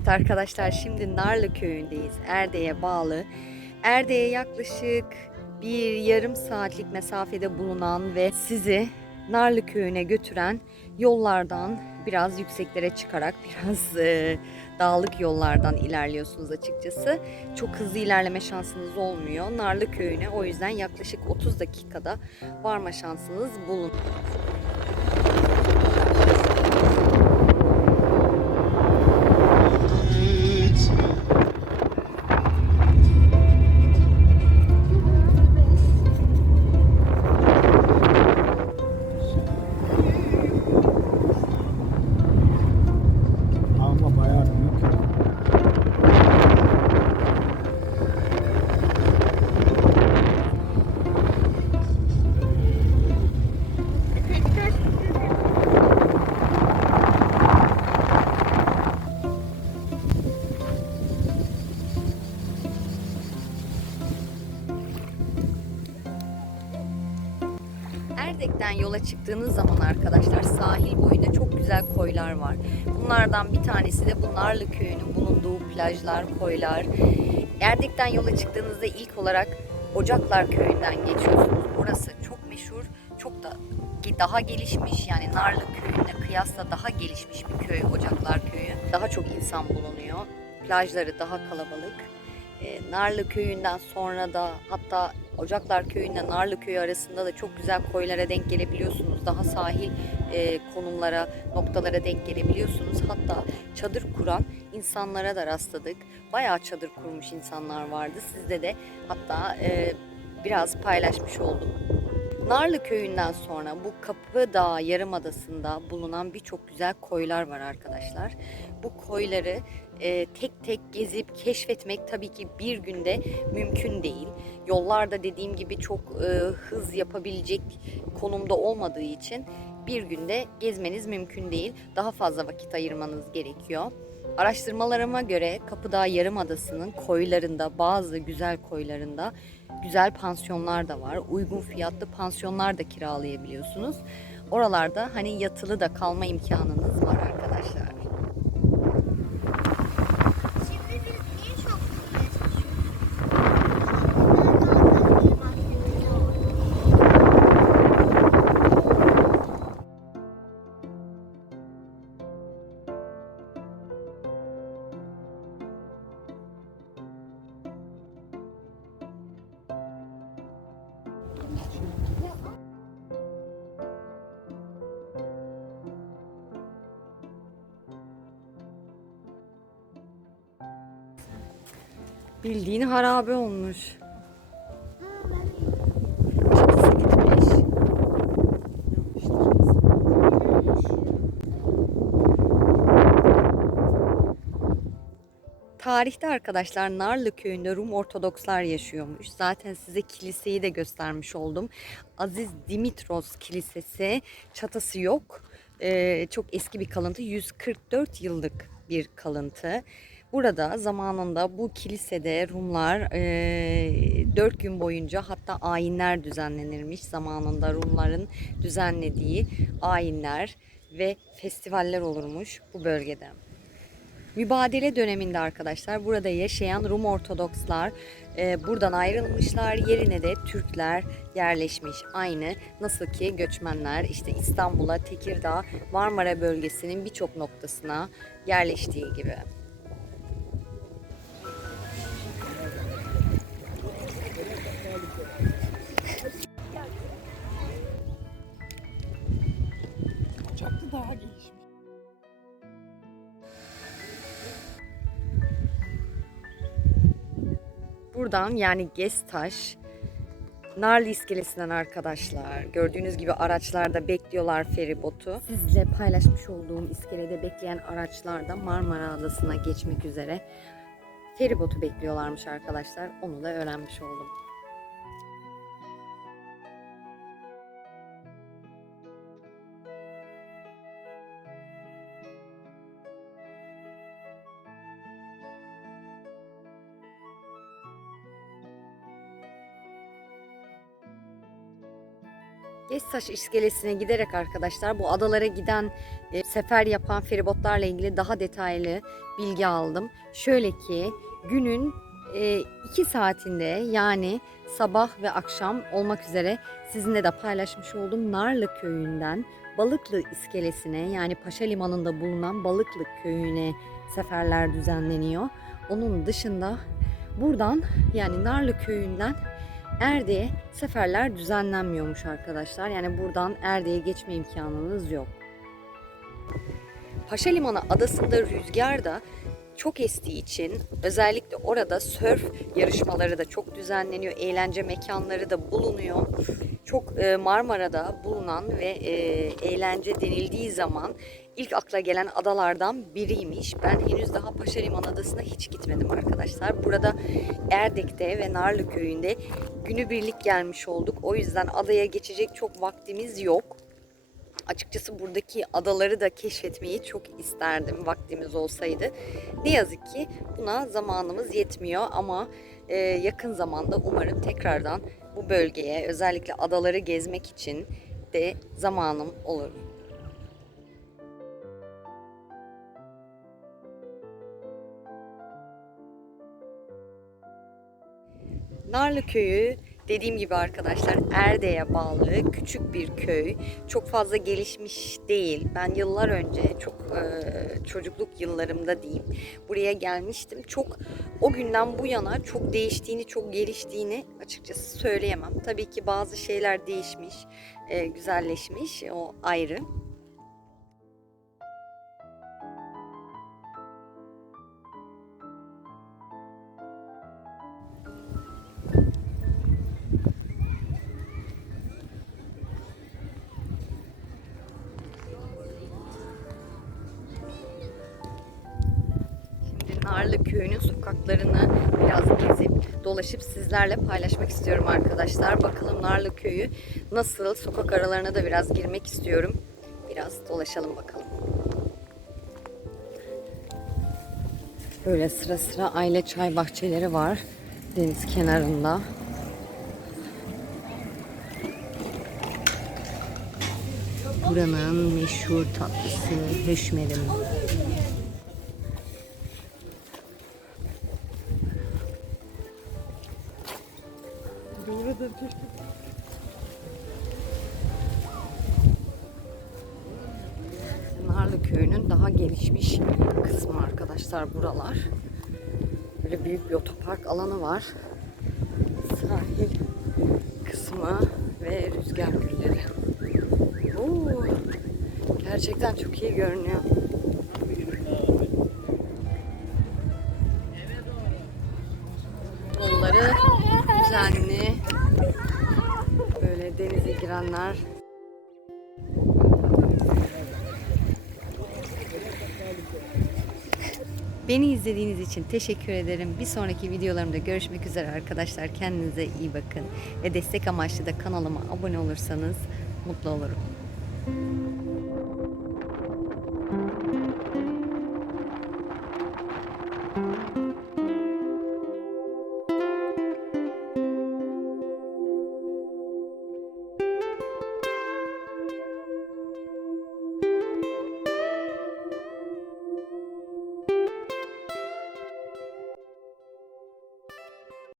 Evet arkadaşlar şimdi Narlı köyündeyiz. Erde'ye bağlı. Erde'ye yaklaşık bir yarım saatlik mesafede bulunan ve sizi Narlı köyüne götüren yollardan biraz yükseklere çıkarak biraz e, dağlık yollardan ilerliyorsunuz açıkçası. Çok hızlı ilerleme şansınız olmuyor. Narlı köyüne o yüzden yaklaşık 30 dakikada varma şansınız bulun. Çıktığınız zaman arkadaşlar sahil boyunda çok güzel koylar var. Bunlardan bir tanesi de bu Narlı Köyü'nün bulunduğu plajlar, koylar. Erdek'ten yola çıktığınızda ilk olarak Ocaklar Köyü'nden geçiyorsunuz. Burası çok meşhur, çok da daha gelişmiş yani Narlı Köyü'ne kıyasla daha gelişmiş bir köy Ocaklar Köyü. Daha çok insan bulunuyor. Plajları daha kalabalık. Narlı Köyü'nden sonra da hatta Ocaklar Köyü'nde Narlı Köyü arasında da çok güzel koylara denk gelebiliyorsunuz. Daha sahil e, konumlara, noktalara denk gelebiliyorsunuz. Hatta çadır kuran insanlara da rastladık. Bayağı çadır kurmuş insanlar vardı. Sizde de hatta e, biraz paylaşmış oldum. Narlı köyünden sonra bu Kapıdağ Yarımadası'nda bulunan birçok güzel koylar var arkadaşlar. Bu koyları e, tek tek gezip keşfetmek tabii ki bir günde mümkün değil. Yollarda dediğim gibi çok e, hız yapabilecek konumda olmadığı için bir günde gezmeniz mümkün değil. Daha fazla vakit ayırmanız gerekiyor. Araştırmalarıma göre Kapıdağ Yarımadası'nın koylarında bazı güzel koylarında güzel pansiyonlar da var. Uygun fiyatlı pansiyonlar da kiralayabiliyorsunuz. Oralarda hani yatılı da kalma imkanınız var Bildiğin harabe olmuş. Tarihte arkadaşlar Narlı köyünde Rum Ortodokslar yaşıyormuş. Zaten size kiliseyi de göstermiş oldum. Aziz Dimitros Kilisesi çatısı yok. Ee, çok eski bir kalıntı. 144 yıllık bir kalıntı. Burada zamanında bu kilisede Rumlar e, 4 gün boyunca hatta ayinler düzenlenirmiş. Zamanında Rumların düzenlediği ayinler ve festivaller olurmuş bu bölgede. Mübadele döneminde arkadaşlar burada yaşayan Rum Ortodokslar e, buradan ayrılmışlar. Yerine de Türkler yerleşmiş. Aynı nasıl ki göçmenler işte İstanbul'a, Tekirdağ, Marmara bölgesinin birçok noktasına yerleştiği gibi. Daha gelişmiş. Buradan yani Gestaş Narlı iskelesinden arkadaşlar. Gördüğünüz gibi araçlarda bekliyorlar feribotu. Sizle paylaşmış olduğum iskelede bekleyen araçlar da Marmara Adası'na geçmek üzere feribotu bekliyorlarmış arkadaşlar. Onu da öğrenmiş oldum. Geçtaş iskelesine giderek arkadaşlar bu adalara giden e, sefer yapan feribotlarla ilgili daha detaylı bilgi aldım. Şöyle ki günün 2 saatinde yani sabah ve akşam olmak üzere sizinle de paylaşmış olduğum Narlı köyünden Balıklı iskelesine yani Paşa Limanı'nda bulunan Balıklı köyüne seferler düzenleniyor. Onun dışında buradan yani Narlı köyünden Erde'ye seferler düzenlenmiyormuş arkadaşlar. Yani buradan Erde'ye geçme imkanınız yok. Paşa Limanı adasında rüzgar da çok estiği için özellikle orada sörf yarışmaları da çok düzenleniyor. Eğlence mekanları da bulunuyor. Çok e, Marmara'da bulunan ve e, eğlence denildiği zaman ilk akla gelen adalardan biriymiş. Ben henüz daha Paşa Liman Adası'na hiç gitmedim arkadaşlar. Burada Erdek'te ve Narlı Köyü'nde günübirlik gelmiş olduk. O yüzden adaya geçecek çok vaktimiz yok. Açıkçası buradaki adaları da keşfetmeyi çok isterdim vaktimiz olsaydı. Ne yazık ki buna zamanımız yetmiyor ama e, yakın zamanda umarım tekrardan bu bölgeye özellikle adaları gezmek için de zamanım olur. Narlı Köyü dediğim gibi arkadaşlar Erde'ye bağlı küçük bir köy. Çok fazla gelişmiş değil. Ben yıllar önce çok e, çocukluk yıllarımda diyeyim buraya gelmiştim. Çok o günden bu yana çok değiştiğini, çok geliştiğini açıkçası söyleyemem. Tabii ki bazı şeyler değişmiş, e, güzelleşmiş. O ayrı. Narlı Köyü'nün sokaklarını biraz gezip dolaşıp sizlerle paylaşmak istiyorum arkadaşlar. Bakalım Narlı Köyü nasıl? Sokak aralarına da biraz girmek istiyorum. Biraz dolaşalım bakalım. Böyle sıra sıra aile çay bahçeleri var deniz kenarında. Buranın meşhur tatlısı höşmerim. Narlı Köyü'nün daha gelişmiş kısmı arkadaşlar buralar. Böyle büyük bir otopark alanı var. Sahil kısmı ve rüzgar gülleri. Oo, gerçekten çok iyi görünüyor. Yolları düzenli. Böyle denize girenler Beni izlediğiniz için teşekkür ederim. Bir sonraki videolarımda görüşmek üzere arkadaşlar. Kendinize iyi bakın. Ve destek amaçlı da kanalıma abone olursanız mutlu olurum.